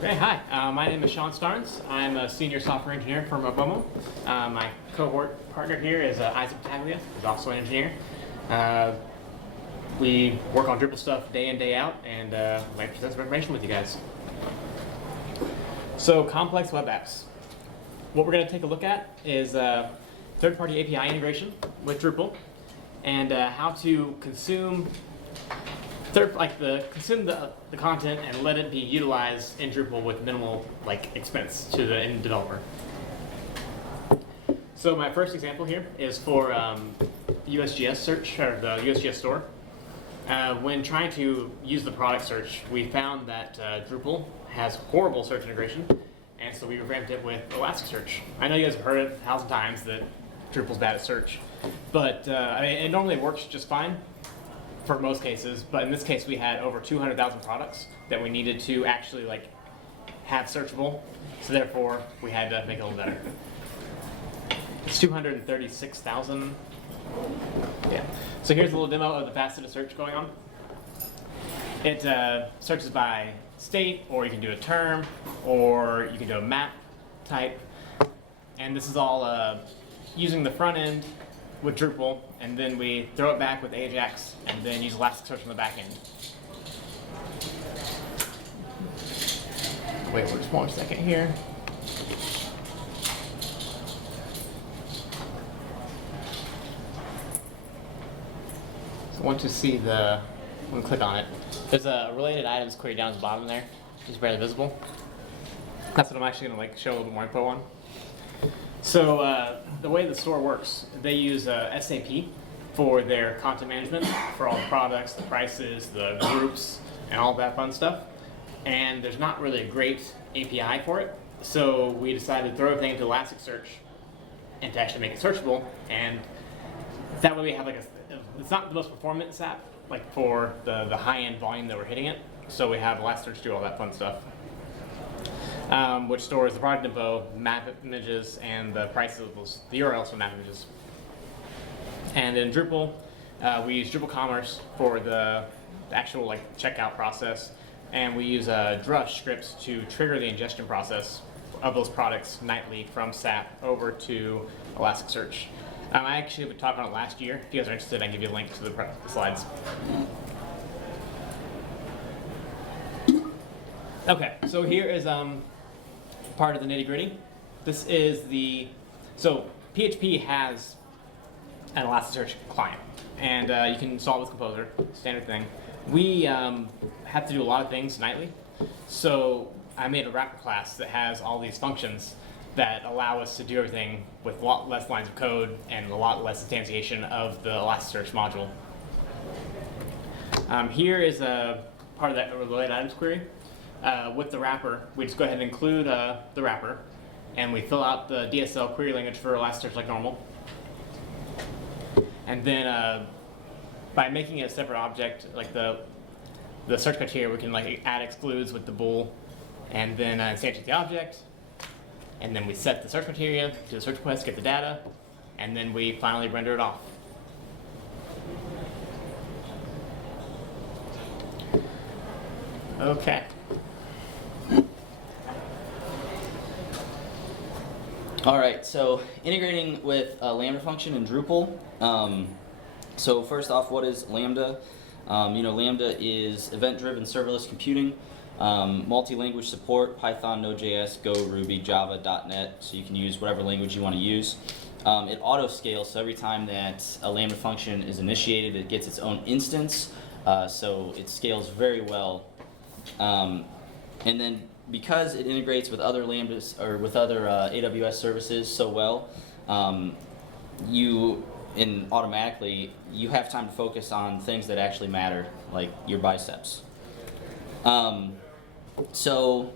Hey, hi. My name is skstarnes. I'm a senior software engineer from Obomo. My cohort partner here is izbatt, who's also an engineer. We work on Drupal stuff day in, day out, and I'd like to present some information with you guys. So, complex web apps. What we're going to take a look at is third-party API integration with Drupal, and how to consume the content and let it be utilized in Drupal with minimal expense to the end developer. So my first example here is for USGS search, or the USGS store. When trying to use the product search, we found that Drupal has horrible search integration, and so we revamped it with Elasticsearch. I know you guys have heard it 1,000 times that Drupal's bad at search, but it normally works just fine for most cases, but in this case we had over 200,000 products that we needed to actually have searchable, so therefore we had to make it a little better. It's 236,000. Yeah. So here's a little demo of the faceted search going on. It searches by state, or you can do a term, or you can do a map type, and this is all using the front end with Drupal, and then we throw it back with Ajax, and then use Elasticsearch on the back end. Wait for just 1 second here. So once you see when we click on it, there's a related items query down at the bottom there, just barely visible. That's what I'm actually going to show a little bit more info on. So the way the store works, they use SAP for their content management for all the products, the prices, the groups, and all that fun stuff. And there's not really a great API for it, so we decided to throw everything into Elasticsearch and to actually make it searchable. And that way we have it's not the most performance app for the high-end volume that we're hitting it. So we have Elasticsearch do all that fun stuff. Which stores the product info, map images, and the prices of the URLs for map images. And in Drupal, we use Drupal Commerce for the actual checkout process, and we use Drush scripts to trigger the ingestion process of those products nightly from SAP over to Elasticsearch. I actually have a talk on it last year. If you guys are interested, I can give you a link to the slides. Okay, so here is part of the nitty-gritty. This is so PHP has an Elasticsearch client, and you can install with Composer, standard thing. We have to do a lot of things nightly, so I made a wrapper class that has all these functions that allow us to do everything with a lot less lines of code and a lot less instantiation of the Elasticsearch module. Here is a part of that related items query. With the wrapper, we just go ahead and include the wrapper, and we fill out the DSL query language for Elasticsearch like normal. And then by making it a separate object, the search criteria, we can add excludes with the bool, and then instantiate the object, and then we set the search criteria, do the search request, get the data, and then we finally render it off. Okay. All right, so integrating with a Lambda function in Drupal. So first off, what is Lambda? Lambda is event-driven serverless computing, multi-language support, Python, Node.js, Go, Ruby, Java, .NET, so you can use whatever language you want to use. It auto-scales, so every time that a Lambda function is initiated, it gets its own instance, so it scales very well. And then because it integrates with other Lambdas or with other AWS services so well, automatically you have time to focus on things that actually matter, like your biceps. So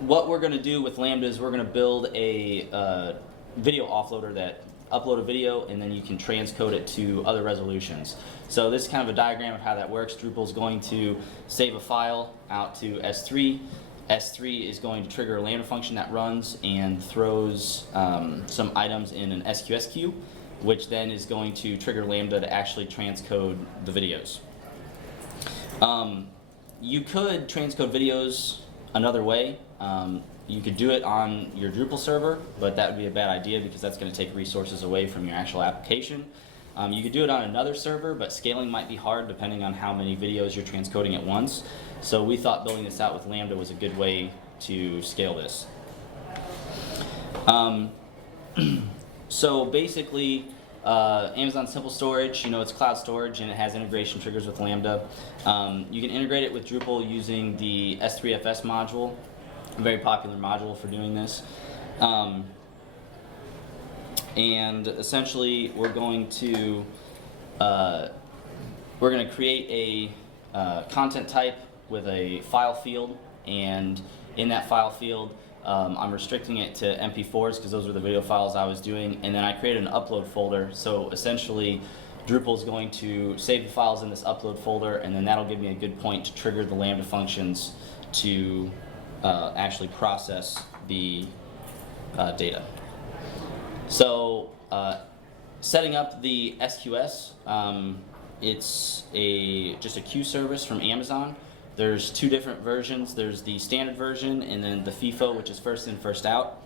what we're going to do with Lambda is we're going to build a video offloader that upload a video and then you can transcode it to other resolutions. So this is kind of a diagram of how that works. Drupal is going to save a file out to S3. S3 is going to trigger a Lambda function that runs and throws some items in an SQS queue, which then is going to trigger Lambda to actually transcode the videos. You could transcode videos another way. You could do it on your Drupal server, but that would be a bad idea because that's going to take resources away from your actual application. You could do it on another server, but scaling might be hard depending on how many videos you're transcoding at once. So we thought building this out with Lambda was a good way to scale this. So basically, Amazon Simple Storage, it's cloud storage and it has integration triggers with Lambda. You can integrate it with Drupal using the S3FS module, a very popular module for doing this. And essentially, we're going to create a content type with a file field, and in that file field, I'm restricting it to MP4s because those are the video files I was doing, and then I created an upload folder. So essentially, Drupal is going to save the files in this upload folder, and then that'll give me a good point to trigger the Lambda functions to actually process the data. So setting up the SQS, it's just a queue service from Amazon. There's two different versions. There's the standard version and then the FIFO, which is first in, first out.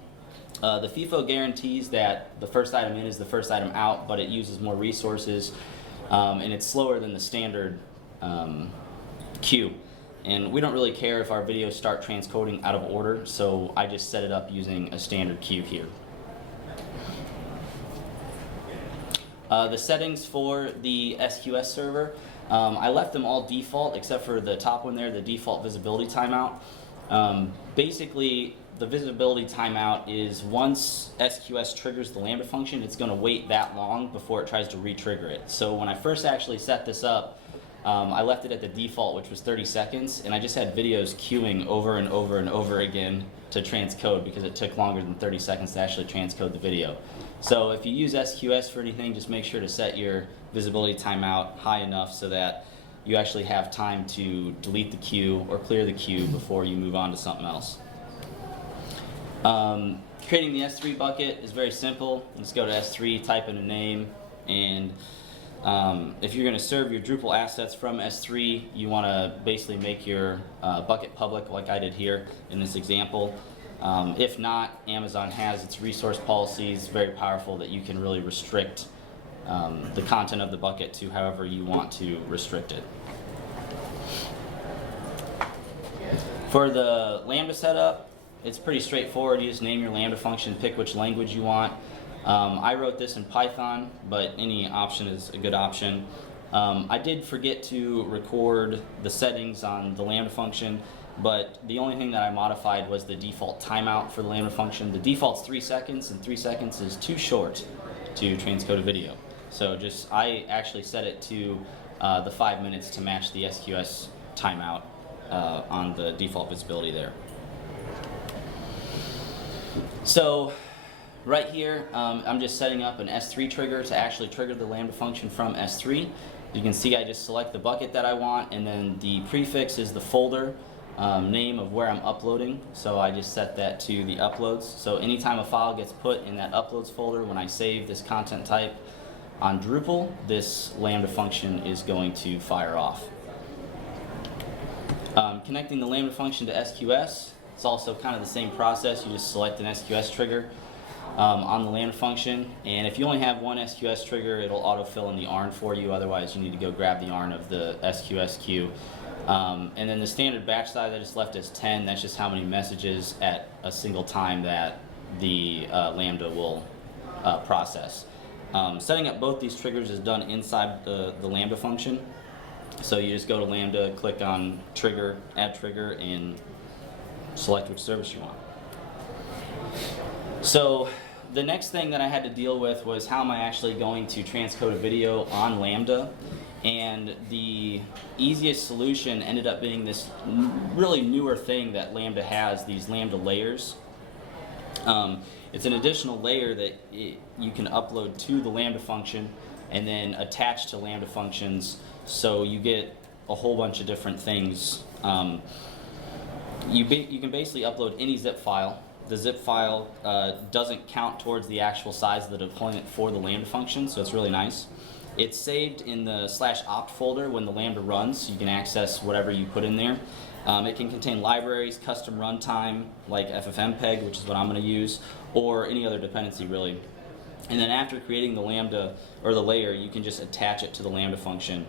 The FIFO guarantees that the first item in is the first item out, but it uses more resources, and it's slower than the standard queue. And we don't really care if our videos start transcoding out of order, so I just set it up using a standard queue here. The settings for the SQS server, I left them all default except for the top one there, the default visibility timeout. Basically, the visibility timeout is once SQS triggers the Lambda function, it's going to wait that long before it tries to re-trigger it. So when I first actually set this up, I left it at the default, which was 30 seconds, and I just had videos queuing over and over and over again to transcode because it took longer than 30 seconds to actually transcode the video. So if you use SQS for anything, just make sure to set your visibility timeout high enough so that you actually have time to delete the queue or clear the queue before you move on to something else. Creating the S3 bucket is very simple. Let's go to S3, type in a name, and if you're going to serve your Drupal assets from S3, you want to basically make your bucket public like I did here in this example. If not, Amazon has its resource policies, very powerful, that you can really restrict the content of the bucket to however you want to restrict it. For the Lambda setup, it's pretty straightforward. You just name your Lambda function, pick which language you want. I wrote this in Python, but any option is a good option. I did forget to record the settings on the Lambda function, but the only thing that I modified was the default timeout for the Lambda function. The default's 3 seconds, and 3 seconds is too short to transcode a video. So I actually set it to the 5 minutes to match the SQS timeout on the default visibility there. So right here, I'm just setting up an S3 trigger to actually trigger the Lambda function from S3. You can see I just select the bucket that I want, and then the prefix is the folder name of where I'm uploading. So I just set that to the uploads. So anytime a file gets put in that uploads folder, when I save this content type on Drupal, this Lambda function is going to fire off. Connecting the Lambda function to SQS, it's also kind of the same process. You just select an SQS trigger on the Lambda function, and if you only have one SQS trigger, it'll autofill in the ARN for you. Otherwise, you need to go grab the ARN of the SQS queue. And then the standard batch size I just left as 10. That's just how many messages at a single time that the Lambda will process. Setting up both these triggers is done inside the Lambda function. So you just go to Lambda, click on trigger, add trigger, and select which service you want. So the next thing that I had to deal with was how am I actually going to transcode a video on Lambda. And the easiest solution ended up being this really newer thing that Lambda has, these Lambda layers. It's an additional layer that you can upload to the Lambda function and then attach to Lambda functions, so you get a whole bunch of different things. You can basically upload any zip file. The zip file doesn't count towards the actual size of the deployment for the Lambda function, so it's really nice. It's saved in the /opt folder when the Lambda runs, so you can access whatever you put in there. It can contain libraries, custom runtime, like Ffmpeg, which is what I'm going to use, or any other dependency really. And then after creating the Lambda, or the layer, you can just attach it to the Lambda function.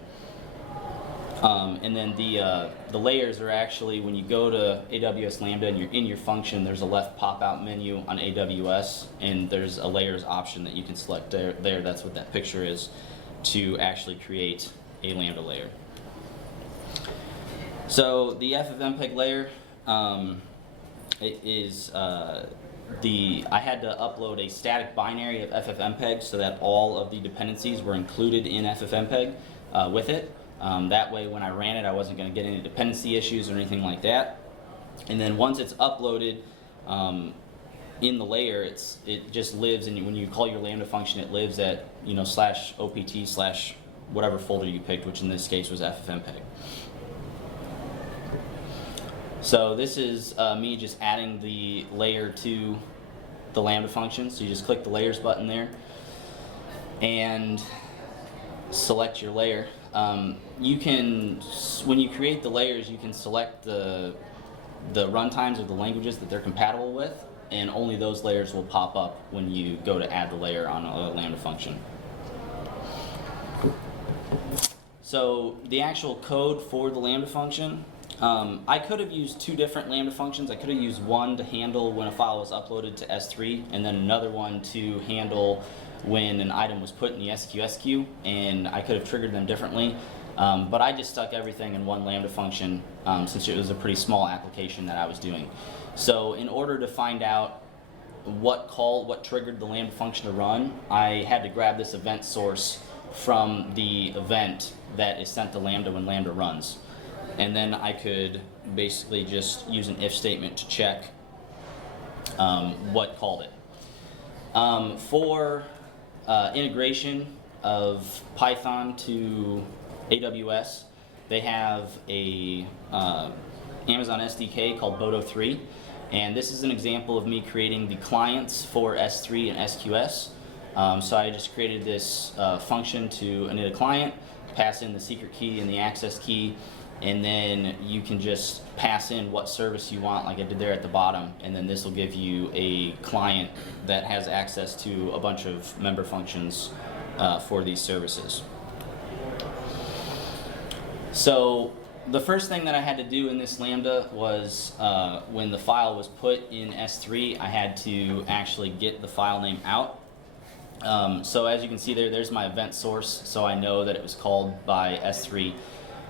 And then the layers are actually, when you go to AWS Lambda and you're in your function, there's a left pop-out menu on AWS, and there's a layers option that you can select there. That's what that picture is, to actually create a Lambda layer. So the Ffmpeg layer I had to upload a static binary of Ffmpeg so that all of the dependencies were included in Ffmpeg with it. That way when I ran it, I wasn't going to get any dependency issues or anything like that. And then once it's uploaded in the layer, it just lives, and when you call your Lambda function, it lives at /opt/ whatever folder you picked, which in this case was Ffmpeg. So this is me just adding the layer to the Lambda function. So you just click the layers button there and select your layer. You can, when you create the layers, you can select the runtimes of the languages that they're compatible with, and only those layers will pop up when you go to add the layer on a Lambda function. So the actual code for the Lambda function, I could have used two different Lambda functions. I could have used one to handle when a file was uploaded to S3, and then another one to handle when an item was put in the SQS queue, and I could have triggered them differently. But I just stuck everything in one Lambda function since it was a pretty small application that I was doing. So in order to find out what triggered the Lambda function to run, I had to grab this event source from the event that is sent to Lambda when Lambda runs. And then I could basically just use an if statement to check what called it. For integration of Python to AWS, they have a Amazon SDK called Boto 3, and this is an example of me creating the clients for S3 and SQS. So I just created this function to init a client, pass in the secret key and the access key, and then you can just pass in what service you want, like I did there at the bottom, and then this will give you a client that has access to a bunch of member functions for these services. So the first thing that I had to do in this Lambda was when the file was put in S3, I had to actually get the file name out. So as you can see there's my event source, so I know that it was called by S3.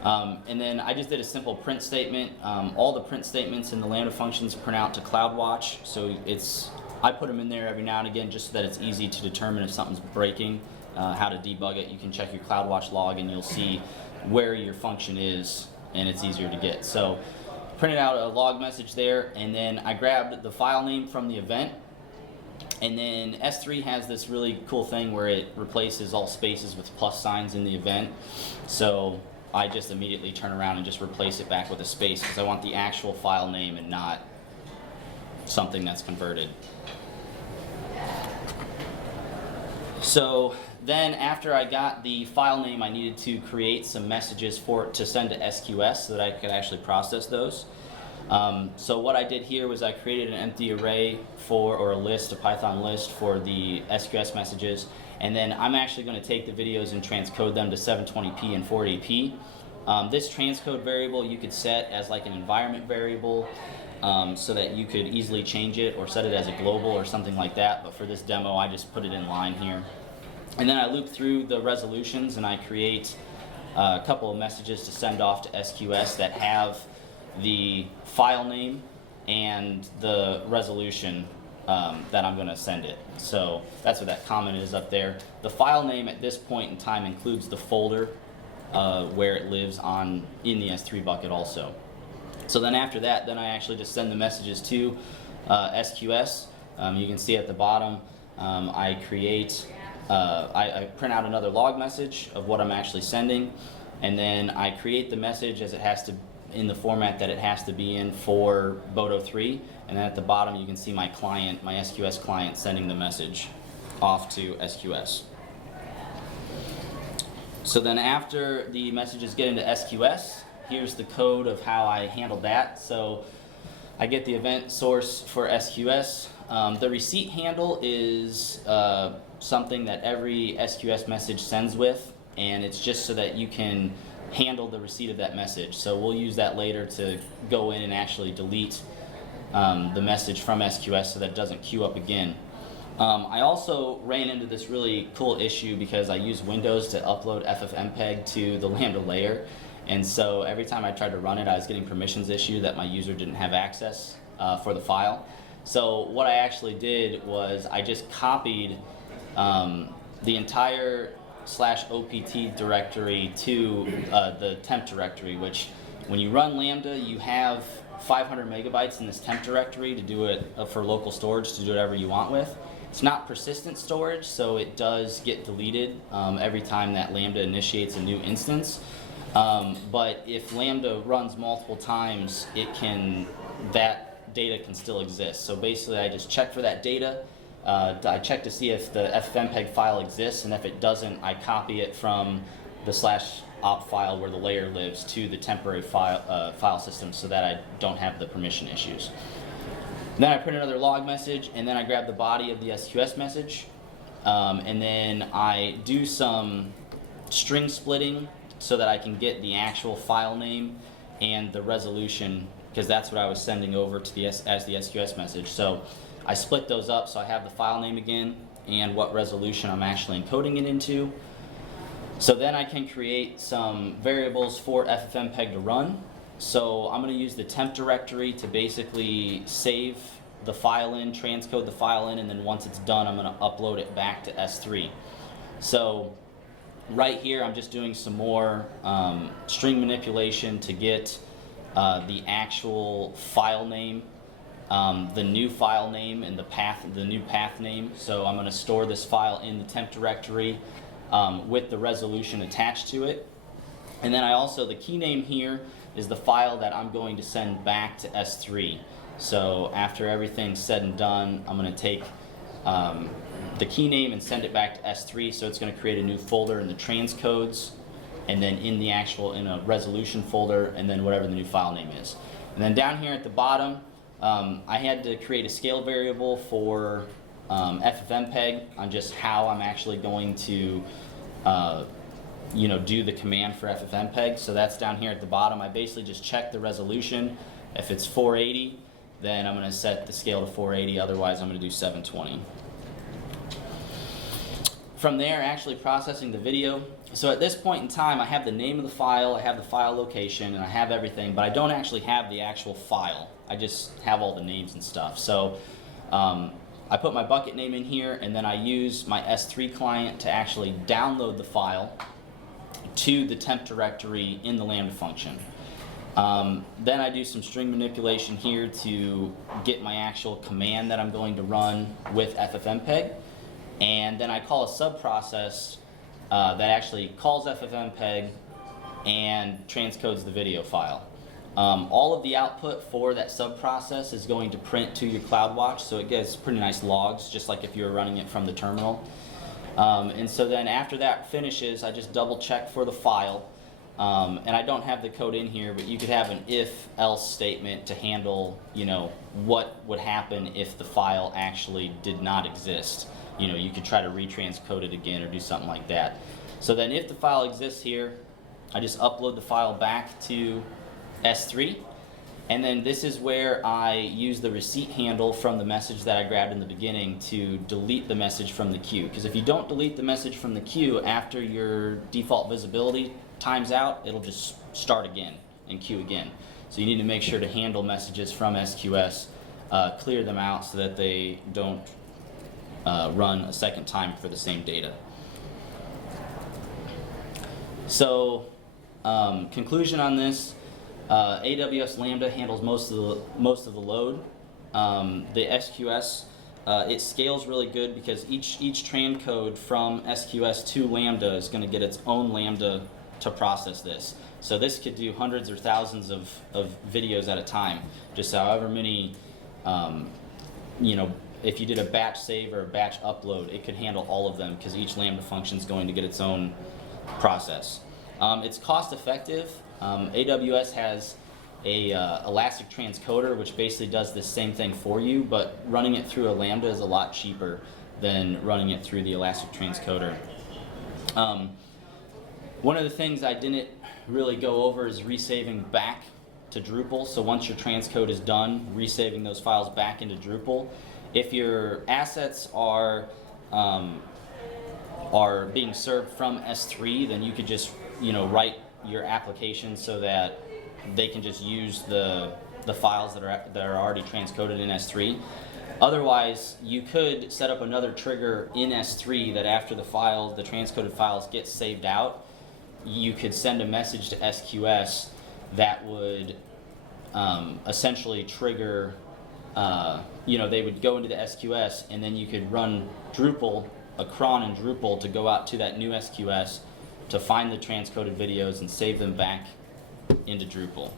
And then I just did a simple print statement. All the print statements in the Lambda functions print out to CloudWatch, so I put them in there every now and again just so that it's easy to determine if something's breaking, how to debug it. You can check your CloudWatch log and you'll see where your function is, and it's easier to get. So printed out a log message there, and then I grabbed the file name from the event, and then S3 has this really cool thing where it replaces all spaces with plus signs in the event. So I just immediately turn around and just replace it back with a space because I want the actual file name and not something that's converted. So then after I got the file name, I needed to create some messages for it to send to SQS so that I could actually process those. So what I did here was I created an empty array or a list, a Python list for the SQS messages, and then I'm actually going to take the videos and transcode them to 720p and 480p. This transcode variable you could set as like an environment variable so that you could easily change it or set it as a global or something like that, but for this demo I just put it in line here. And then I loop through the resolutions and I create a couple of messages to send off to SQS that have the file name and the resolution that I'm going to send it. So that's what that comment is up there. The file name at this point in time includes the folder where it lives in the S3 bucket also. So then after that, then I actually just send the messages to SQS. You can see at the bottom I print out another log message of what I'm actually sending, and then I create the message as it has to in the format that it has to be in for Boto 3, and then at the bottom you can see my client, my SQS client, sending the message off to SQS. So then after the messages get into SQS, here's the code of how I handled that. So I get the event source for SQS. The receipt handle is something that every SQS message sends with, and it's just so that you can handle the receipt of that message. So we'll use that later to go in and actually delete the message from SQS so that it doesn't queue up again. I also ran into this really cool issue because I used Windows to upload Ffmpeg to the Lambda layer, and so every time I tried to run it, I was getting permissions issue that my user didn't have access for the file. So what I actually did was I just copied the entire /opt directory to the temp directory, which when you run Lambda, you have 500 megabytes in this temp directory to do it for local storage, to do whatever you want with. It's not persistent storage, so it does get deleted every time that Lambda initiates a new instance. But if Lambda runs multiple times, that data can still exist. So basically I just check for that data. I check to see if the Ffmpeg file exists, and if it doesn't, I copy it from the /op file where the layer lives to the temporary file system so that I don't have the permission issues. Then I print another log message, and then I grab the body of the SQS message, and then I do some string splitting so that I can get the actual file name and the resolution, because that's what I was sending over to as the SQS message. So I split those up so I have the file name again and what resolution I'm actually encoding it into. So then I can create some variables for Ffmpeg to run. So I'm going to use the temp directory to basically save the file in, transcode the file in, and then once it's done, I'm going to upload it back to S3. So right here, I'm just doing some more string manipulation to get the actual file name, the new file name, and the new path name. So I'm going to store this file in the temp directory with the resolution attached to it. And then the key name here is the file that I'm going to send back to S3. So after everything's said and done, I'm going to take the key name and send it back to S3. So it's going to create a new folder in the transcodes, and then in a resolution folder, and then whatever the new file name is. And then down here at the bottom, I had to create a scale variable for Ffmpeg on just how I'm actually going to do the command for Ffmpeg. So that's down here at the bottom. I basically just check the resolution. If it's 480, then I'm going to set the scale to 480. Otherwise, I'm going to do 720. From there, actually processing the video. So at this point in time, I have the name of the file, I have the file location, and I have everything, but I don't actually have the actual file. I just have all the names and stuff. So I put my bucket name in here, and then I use my S3 client to actually download the file to the temp directory in the Lambda function. Then I do some string manipulation here to get my actual command that I'm going to run with Ffmpeg, and then I call a subprocess that actually calls Ffmpeg and transcodes the video file. All of the output for that subprocess is going to print to your CloudWatch, so it gets pretty nice logs, just like if you were running it from the terminal. And so then after that finishes, I just double check for the file. And I don't have the code in here, but you could have an if-else statement to handle, what would happen if the file actually did not exist. You could try to retranscode it again or do something like that. So then if the file exists here, I just upload the file back to S3. And then this is where I use the receipt handle from the message that I grabbed in the beginning to delete the message from the queue. Because if you don't delete the message from the queue after your default visibility times out, it'll just start again and queue again. So you need to make sure to handle messages from SQS, clear them out so that they don't run a second time for the same data. So conclusion on this, AWS Lambda handles most of the load. The SQS, it scales really good because each transcode from SQS to Lambda is going to get its own Lambda to process this. So this could do hundreds or thousands of videos at a time, just however many, if you did a batch save or a batch upload, it could handle all of them because each Lambda function is going to get its own process. It's cost effective. AWS has a Elastic Transcoder, which basically does the same thing for you, but running it through a Lambda is a lot cheaper than running it through the Elastic Transcoder. One of the things I didn't really go over is resaving back to Drupal. So once your transcode is done, resaving those files back into Drupal. If your assets are being served from S3, then you could just write your application so that they can just use the files that are already transcoded in S3. Otherwise, you could set up another trigger in S3 that after the transcoded files get saved out, you could send a message to SQS that would essentially trigger, they would go into the SQS, and then you could run Drupal, a cron in Drupal, to go out to that new SQS to find the transcoded videos and save them back into Drupal.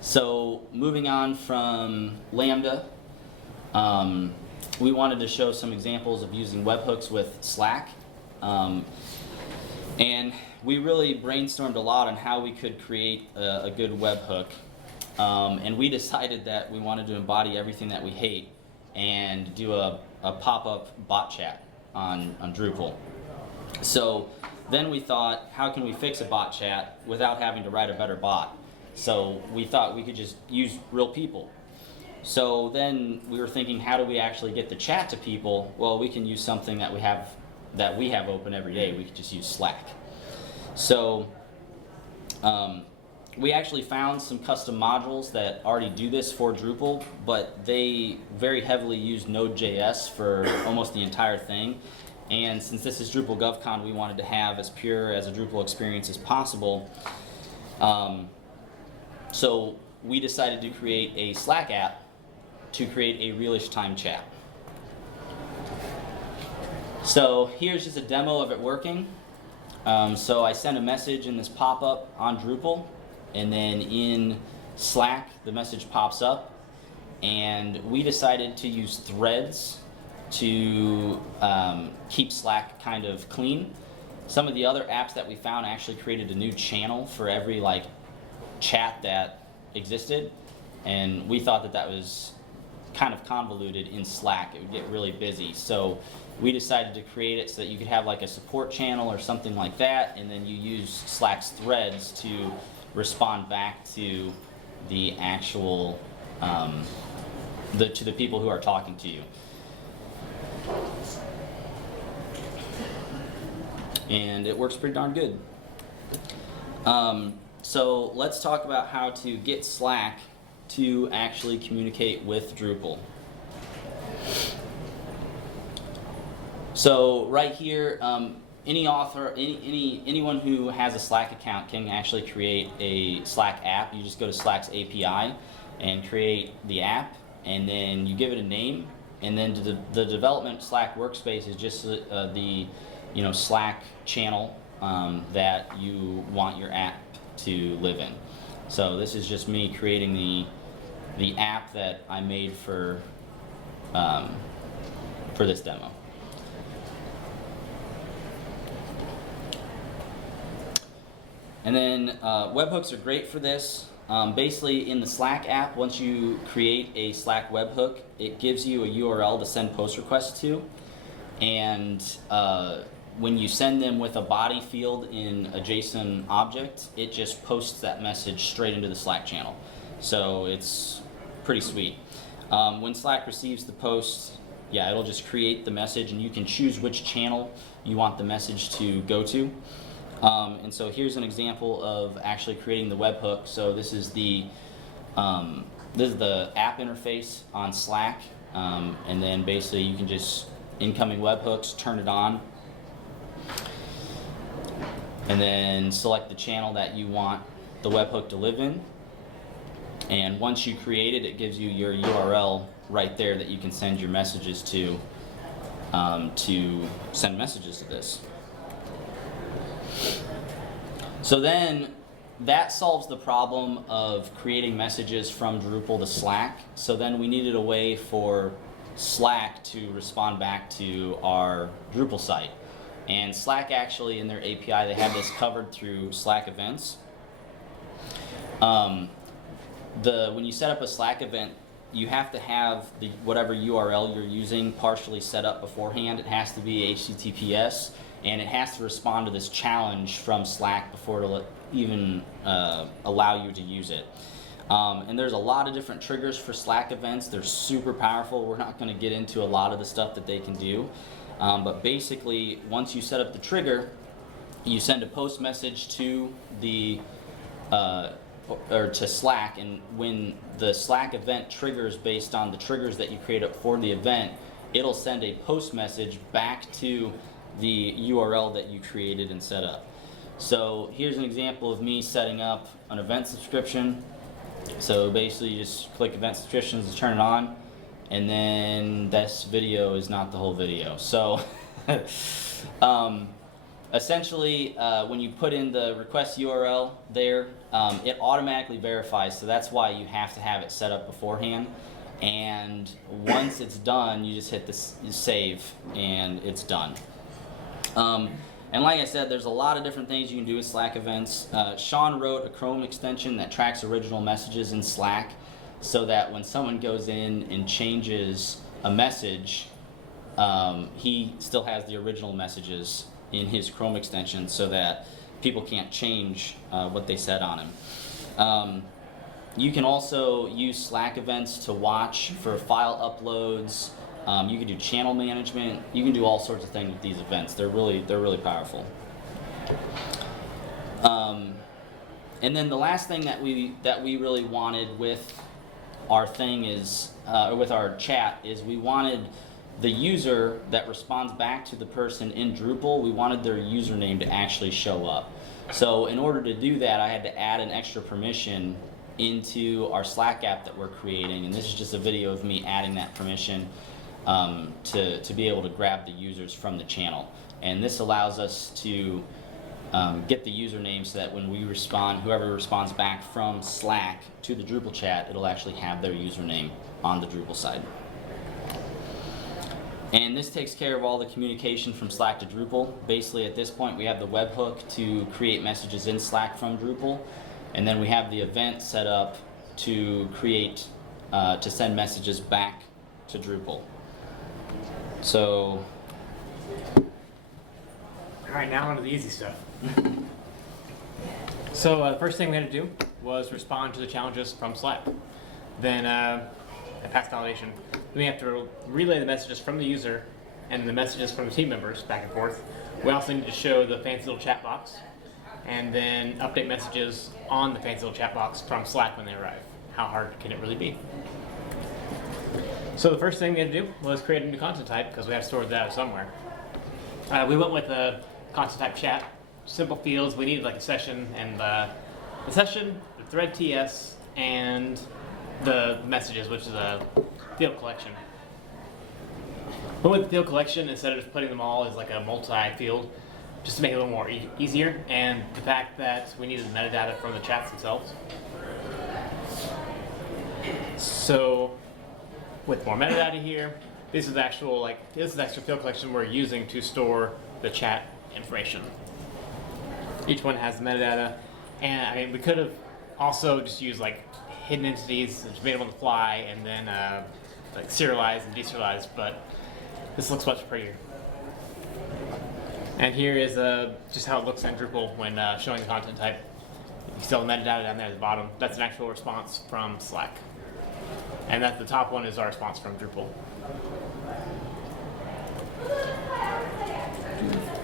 So moving on from Lambda, we wanted to show some examples of using webhooks with Slack. And we really brainstormed a lot on how we could create a good webhook. And we decided that we wanted to embody everything that we hate and do a pop-up bot chat on Drupal. So then we thought, how can we fix a bot chat without having to write a better bot? So we thought we could just use real people. So then we were thinking, how do we actually get the chat to people? Well, we can use something that we have open every day. We could just use Slack. So we actually found some custom modules that already do this for Drupal, but they very heavily use Node.js for almost the entire thing. And since this is Drupal GovCon, we wanted to have as pure as a Drupal experience as possible. So we decided to create a Slack app to create a real-ish time chat. So here's just a demo of it working. So I send a message in this pop-up on Drupal, and then in Slack the message pops up, and we decided to use threads to keep Slack kind of clean. Some of the other apps that we found actually created a new channel for every chat that existed, and we thought that was kind of convoluted in Slack. It would get really busy, so we decided to create it so that you could have a support channel or something like that, and then you use Slack's threads to respond back to the actual to the people who are talking to you. And it works pretty darn good. So let's talk about how to get Slack to actually communicate with Drupal. So right here, anyone who has a Slack account can actually create a Slack app. You just go to Slack's API and create the app, and then you give it a name, and then the development Slack workspace is just the Slack channel that you want your app to live in. So this is just me creating the app that I made for this demo. And then webhooks are great for this. Basically, in the Slack app, once you create a Slack webhook, it gives you a URL to send post requests to, and when you send them with a body field in a JSON object, it just posts that message straight into the Slack channel. So it's pretty sweet. When Slack receives the post, it'll just create the message, and you can choose which channel you want the message to go to. And so here's an example of actually creating the webhook. So this is the app interface on Slack, and then basically you can just incoming webhooks, turn it on, and then select the channel that you want the webhook to live in. And once you create it, it gives you your URL right there that you can send your messages to send messages to this. So then that solves the problem of creating messages from Drupal to Slack. So then we needed a way for Slack to respond back to our Drupal site. And Slack actually, in their API, they have this covered through Slack events. When you set up a Slack event, you have to have whatever URL you're using partially set up beforehand. It has to be HTTPS, and it has to respond to this challenge from Slack before it'll even allow you to use it. And there's a lot of different triggers for Slack events. They're super powerful. We're not going to get into a lot of the stuff that they can do. But basically, once you set up the trigger, you send a post message to the or to Slack, and when the Slack event triggers based on the triggers that you create up for the event, it'll send a post message back to the URL that you created and set up. So here's an example of me setting up an event subscription. So basically you just click event subscriptions to turn it on, and then this video is not the whole video. So essentially when you put in the request URL there, it automatically verifies, so that's why you have to have it set up beforehand. And once it's done, you just hit this save and it's done. And like I said, there's a lot of different things you can do with Slack events. Sean wrote a Chrome extension that tracks original messages in Slack, so that when someone goes in and changes a message, he still has the original messages in his Chrome extension, so that people can't change what they said on him. You can also use Slack events to watch for file uploads. You can do channel management. You can do all sorts of things with these events. They're really powerful. And then the last thing that we really wanted with our thing is with our chat is we wanted the user that responds back to the person in Drupal. We wanted their username to actually show up. So in order to do that, I had to add an extra permission into our Slack app that we're creating, and this is just a video of me adding that permission to be able to grab the users from the channel. And this allows us to get the username so that when we respond, whoever responds back from Slack to the Drupal chat, it'll actually have their username on the Drupal side. And this takes care of all the communication from Slack to Drupal. Basically at this point we have the webhook to create messages in Slack from Drupal, and then we have the event set up to create, to send messages back to Drupal. So, all right, now on to the easy stuff. So the first thing we had to do was respond to the challenges from Slack. Then past validation. Then we have to relay the messages from the user and the messages from the team members back and forth. We also need to show the fancy little chat box, and then update messages on the fancy little chat box from Slack when they arrive. How hard can it really be? So the first thing we had to do was create a new content type, because we have to store that somewhere. We went with a content type chat, simple fields. We needed like a session, and the session, the thread TS, and the messages, which is a field collection. But with the field collection, instead of just putting them all as like a multi-field, just to make it a little more easier, and the fact that we needed metadata from the chats themselves. So with more metadata here, this is actual extra field collection we're using to store the chat information. Each one has the metadata, and I mean we could have also just used like hidden entities, which made them on the fly, and then like serialize and deserialize, but this looks much prettier. And here is just how it looks in Drupal when showing the content type. You see all the metadata down there at the bottom. That's an actual response from Slack. And the top one is our response from Drupal.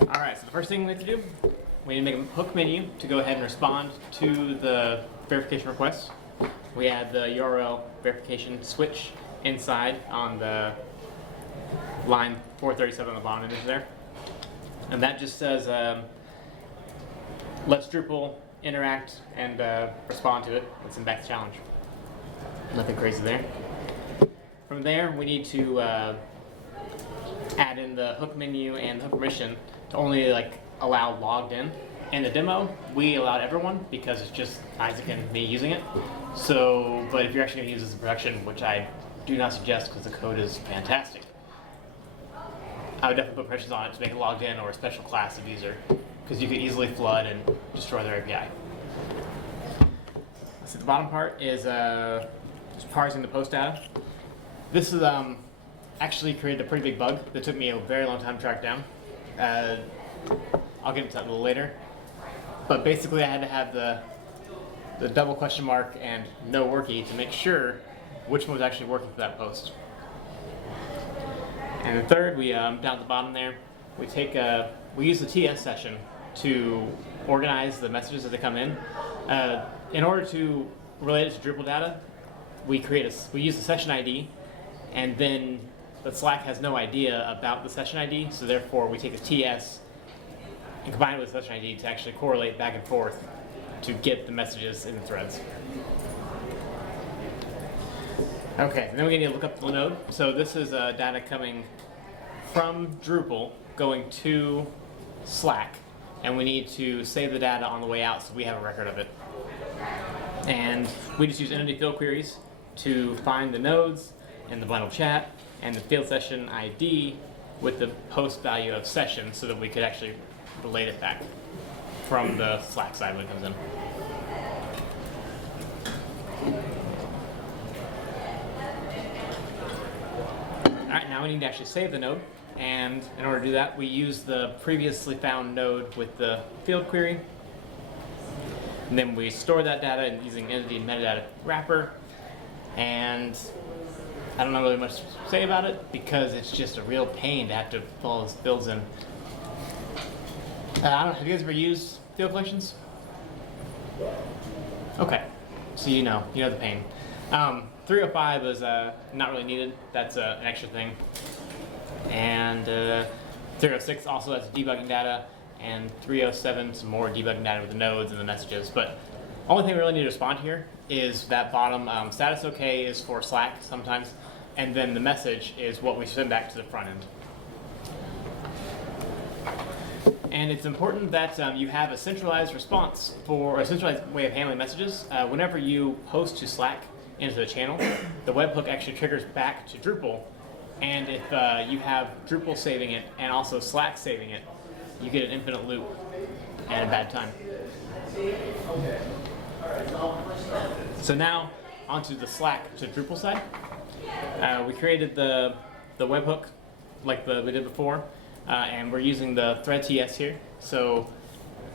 All right, so the first thing we have to do, we need to make a hook menu to go ahead and respond to the verification request. We add the URL verification switch inside on the line 437 on the bottom image there. And that just says, let's Drupal interact and respond to it. Let's send back the challenge. Nothing crazy there. From there, we need to add in the hook menu and the hook permission to only allow logged in. In the demo, we allowed everyone because it's just Isaac and me using it. So, but if you're actually going to use this in production, which I do not suggest because the code is fantastic, I would definitely put permissions on it to make it logged in or a special class of user, because you could easily flood and destroy their API. So the bottom part is just parsing the post data. This is actually created a pretty big bug that took me a very long time to track down. I'll get into that a little later. But basically I had to have the double question mark and no worky to make sure which one was actually working for that post. And the third, we down at the bottom there, we use the TS session to organize the messages as they come in. In order to relate it to Drupal data, we use the session ID, and then the Slack has no idea about the session ID, so therefore we take the TS and combine it with the session ID to actually correlate back and forth to get the messages in the threads. Okay, and then we need to look up the node. So this is data coming from Drupal going to Slack, and we need to save the data on the way out so we have a record of it. And we just use entity field queries to find the nodes in the bundle chat and the field session ID with the post value of session so that we could actually relate it back from the Slack side when it comes in. Alright, now we need to actually save the node, and in order to do that we use the previously found node with the field query. And then we store that data using entity metadata wrapper, and I don't know really much to say about it because it's just a real pain to have to pull those fields in. I don't know, have you guys ever used field collections? Okay, so you know the pain. 305 is not really needed, that's an extra thing. And 306 also has debugging data, and 307 some more debugging data with the nodes and the messages. But only thing we really need to respond here is that bottom status OK is for Slack sometimes, and then the message is what we send back to the front end. And it's important that you have a centralized response for a centralized way of handling messages. Whenever you post to Slack into the channel, the webhook actually triggers back to Drupal. And if you have Drupal saving it and also Slack saving it, you get an infinite loop and a bad time. So now onto the Slack to Drupal side. We created the webhook like we did before, and we're using the thread TS here. So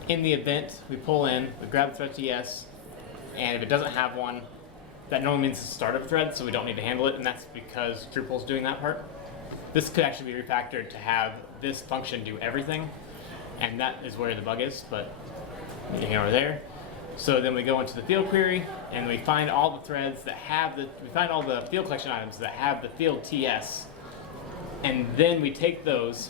in the event, we pull in, we grab the thread TS, and if it doesn't have one, that normally means it's the start of a thread, so we don't need to handle it, and that's because Drupal's doing that part. This could actually be refactored to have this function do everything, and that is where the bug is, but you can over there. So then we go into the field query, and we find all the threads that have we find all the field collection items that have the field TS, and then we take those,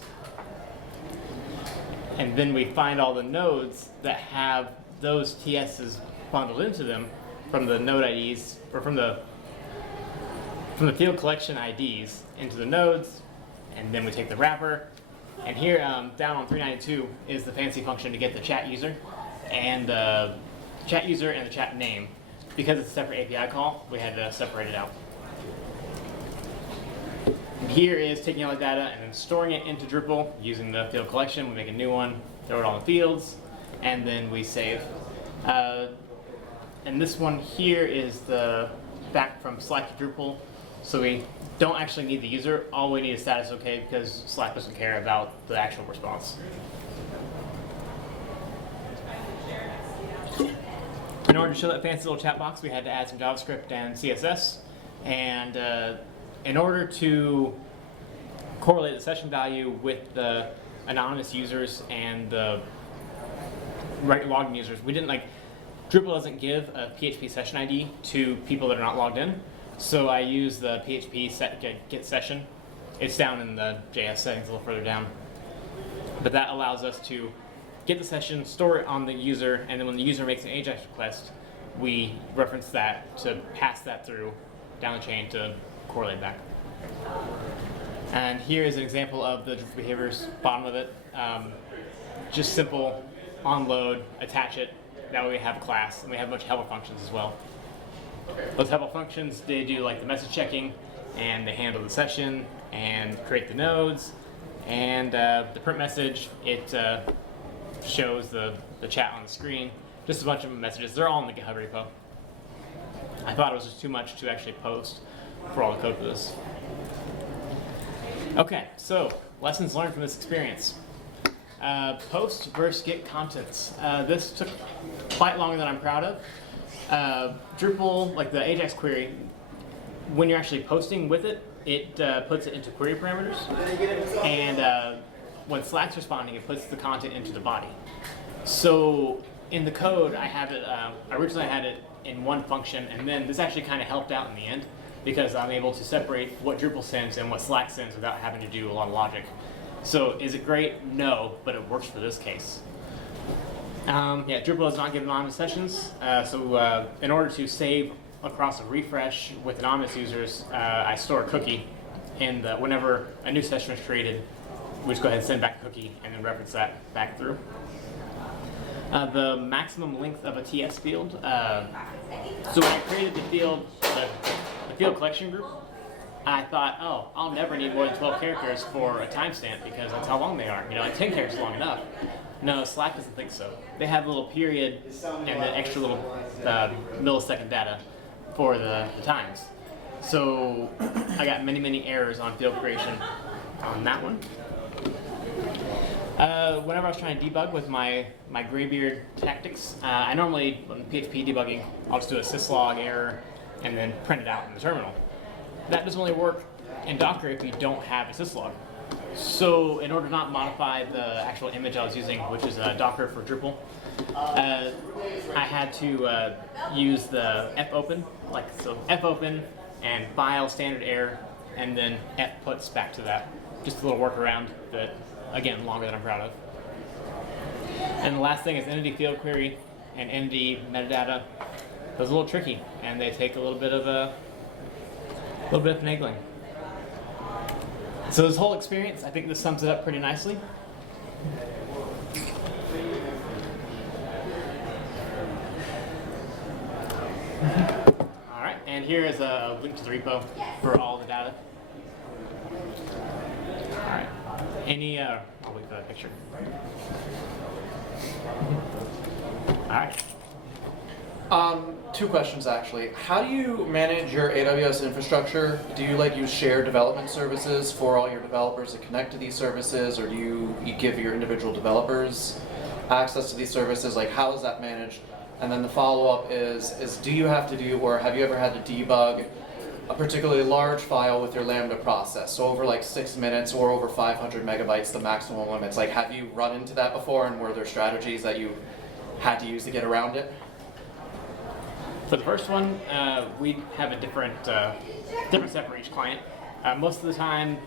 and then we find all the nodes that have those TSs bundled into them from the node IDs, or from the field collection IDs into the nodes, and then we take the wrapper. And here, down on 392, is the fancy function to get the chat user and the chat name. Because it's a separate API call, we had to separate it out. And here is taking all the data and then storing it into Drupal using the field collection. We make a new one, throw it all in fields, and then we save. And this one here is the back from Slack to Drupal. So we don't actually need the user. All we need is status OK because Slack doesn't care about the actual response. In order to show that fancy little chat box, we had to add some JavaScript and CSS. And in order to correlate the session value with the anonymous users and the logged users, we didn't Drupal doesn't give a PHP session ID to people that are not logged in. So I use the PHP get session. It's down in the JS settings a little further down. But that allows us to get the session, store it on the user, and then when the user makes an AJAX request, we reference that to pass that through down the chain to correlate back. And here is an example of the Drupal behaviors, bottom of it. Just simple, onload, attach it. That way we have a class, and we have a bunch of helper functions as well. Those helper functions, they do the message checking, and they handle the session, and create the nodes, And the print message, it shows the chat on the screen. Just a bunch of messages. They're all in the GitHub repo. I thought it was just too much to actually post for all the code for this. Okay, so lessons learned from this experience. Post versus get contents. This took quite longer than I'm proud of. Drupal, like the Ajax query, when you're actually posting with it, it puts it into query parameters. And when Slack's responding, it puts the content into the body. So in the code, I have it, originally I had it in one function, and then this actually kind of helped out in the end because I'm able to separate what Drupal sends and what Slack sends without having to do a lot of logic. So is it great? No, but it works for this case. Yeah, Drupal does not give anonymous sessions, so in order to save across a refresh with anonymous users, I store a cookie, and whenever a new session is created, we just go ahead and send back a cookie and then reference that back through. The maximum length of a TS field. So when I created the field collection group, I thought, oh, I'll never need more than 12 characters for a timestamp because that's how long they are. You know, 10 characters is long enough. No, Slack doesn't think so. They have a little period and then extra little millisecond data for the times. So I got many, many errors on field creation on that one. Whenever I was trying to debug with my graybeard tactics, I normally, when PHP debugging, I'll just do a syslog error and then print it out in the terminal. That doesn't really work in Docker if you don't have a syslog. So in order to not modify the actual image I was using, which is Docker for Drupal, I had to use the fopen, fopen and file standard error, and then fputs back to that. Just a little workaround that, again, longer than I'm proud of. And the last thing is entity field query and entity metadata. Those are a little tricky, and they take a little bit of finagling. So this whole experience, I think this sums it up pretty nicely. All right, and here is a link to the repo for all the data. All right, I'll wait for that picture. All right. Two questions actually. How do you manage your AWS infrastructure? Do you use shared development services for all your developers to connect to these services, or do you give your individual developers access to these services? How is that managed? And then the follow-up is do you have to do, or have you ever had to debug a particularly large file with your Lambda process? So over 6 minutes or over 500 megabytes, the maximum limits. Have you run into that before, and were there strategies that you had to use to get around it? For the first one, we have a different set for each client. Most of the time,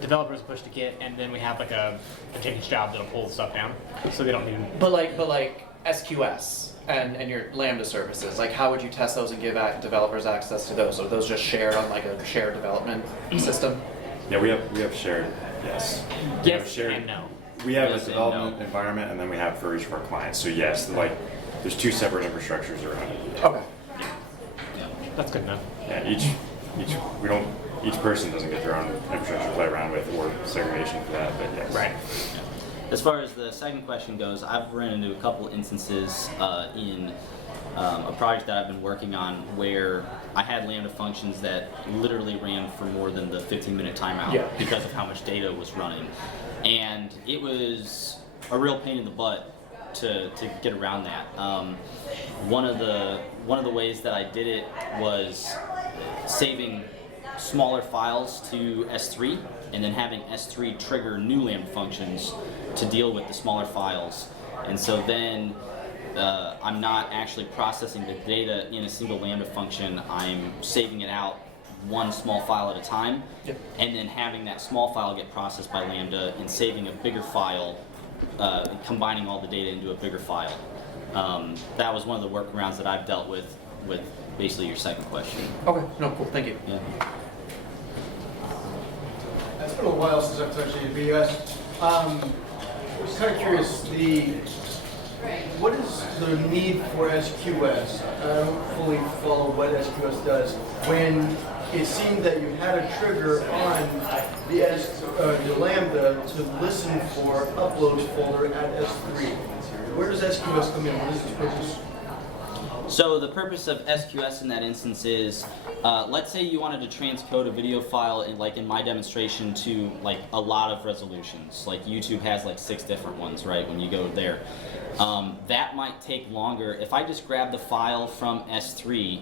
developers push to Git, and then we have a Jenkins job that'll pull the stuff down, so they don't need. But SQS and your Lambda services, how would you test those and give developers access to those? Are those just shared on a shared development system? Yeah, we have shared. Yes. We Yes have shared, and no. We have Yes a and development no. environment, and then we have for each of our clients. So yes, there's two separate infrastructures around it. Okay. That's good enough. Yeah, each person doesn't get their own infrastructure to play around with or segregation for that, but yes. Right. As far as the second question goes, I've run into a couple instances in a project that I've been working on where I had Lambda functions that literally ran for more than the 15-minute timeout because of how much data was running. And it was a real pain in the butt to get around that. One of the ways that I did it was saving smaller files to S3 and then having S3 trigger new Lambda functions to deal with the smaller files. And so then I'm not actually processing the data in a single Lambda function. I'm saving it out one small file at a time, and then having that small file get processed by Lambda and saving a bigger file, combining all the data into a bigger file. That was one of the workarounds that I've dealt with basically your second question. Okay, no, cool, thank you. Yeah. It's been a while since I've touched AWS. I was kind of curious, what is the need for SQS? I don't fully follow what SQS does. When it seemed that you had a trigger on the Lambda to listen for uploads folder at S3. Where does SQS come in? What is its purpose? So the purpose of SQS in that instance is, let's say you wanted to transcode a video file, like in my demonstration, to like a lot of resolutions. Like YouTube has like 6 different ones, right? When you go there, that might take longer. If I just grab the file from S3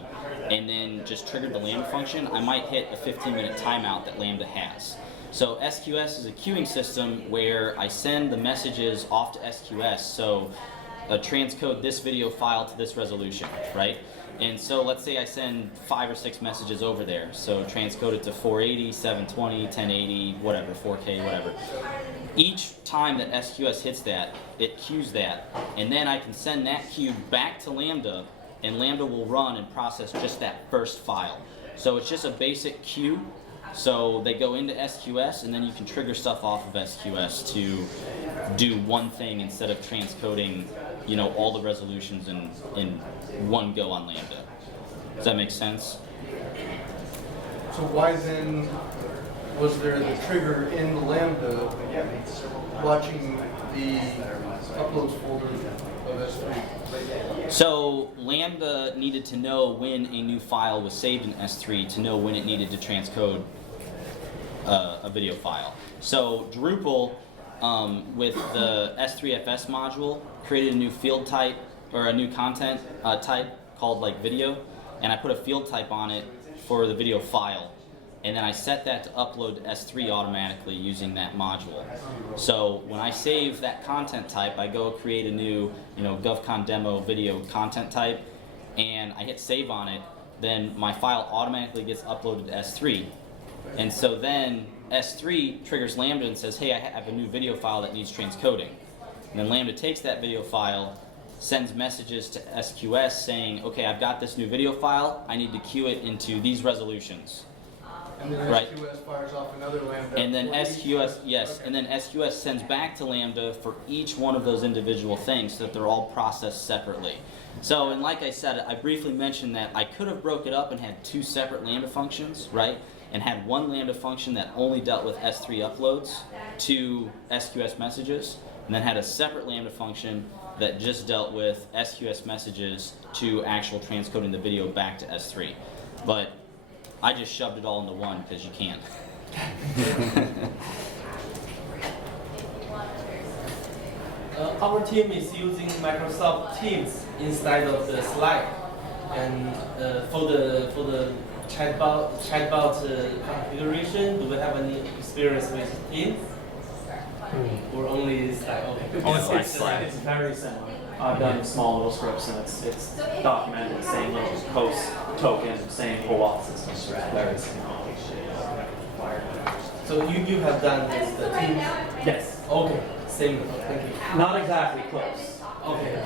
and then just triggered the Lambda function, I might hit a 15-minute timeout that Lambda has. So SQS is a queuing system where I send the messages off to SQS. So transcode this video file to this resolution, right? And so let's say I send 5 or 6 messages over there. So transcode it to 480, 720, 1080, whatever, 4K, whatever. Each time that SQS hits that, it queues that, and then I can send that queue back to Lambda, and Lambda will run and process just that first file. So it's just a basic queue. So they go into SQS, and then you can trigger stuff off of SQS to do one thing instead of transcoding, you know, all the resolutions in one go on Lambda. Does that make sense? So why then was there the trigger in the Lambda watching the uploads folder of S3? So Lambda needed to know when a new file was saved in S3 to know when it needed to transcode a video file. So Drupal, with the S3FS module, created a new field type, or a new content type called like video, and I put a field type on it for the video file. And then I set that to upload to S3 automatically using that module. So when I save that content type, I go create a new, GovCon demo video content type, and I hit save on it, then my file automatically gets uploaded to S3. And so then S3 triggers Lambda and says, hey, I have a new video file that needs transcoding. And then Lambda takes that video file, sends messages to SQS saying, okay, I've got this new video file, I need to queue it into these resolutions. And then Right. SQS fires off another Lambda. And then for each SQS, one. yes, Okay. and then SQS sends back to Lambda for each one of those individual things so that they're all processed separately. So, and like I said, I briefly mentioned that I could have broke it up and had 2 separate Lambda functions, right? And had one Lambda function that only dealt with S3 uploads to SQS messages, and then had a separate Lambda function that just dealt with SQS messages to actual transcoding the video back to S3. But I just shoved it all into one because you can't. Our team is using Microsoft Teams instead of the Slack, and for the chatbot configuration, do we have any experience with Teams, or only Slack? Okay. It's very similar. I've done small little scripts, and it's documented, same little post token, same co-op system. So it's very similar. So you have done this the Teams? Yes. Okay. Same. Thank you. Not exactly close. Okay.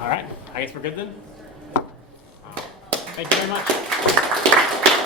All right, I guess we're good then. Thank you very much.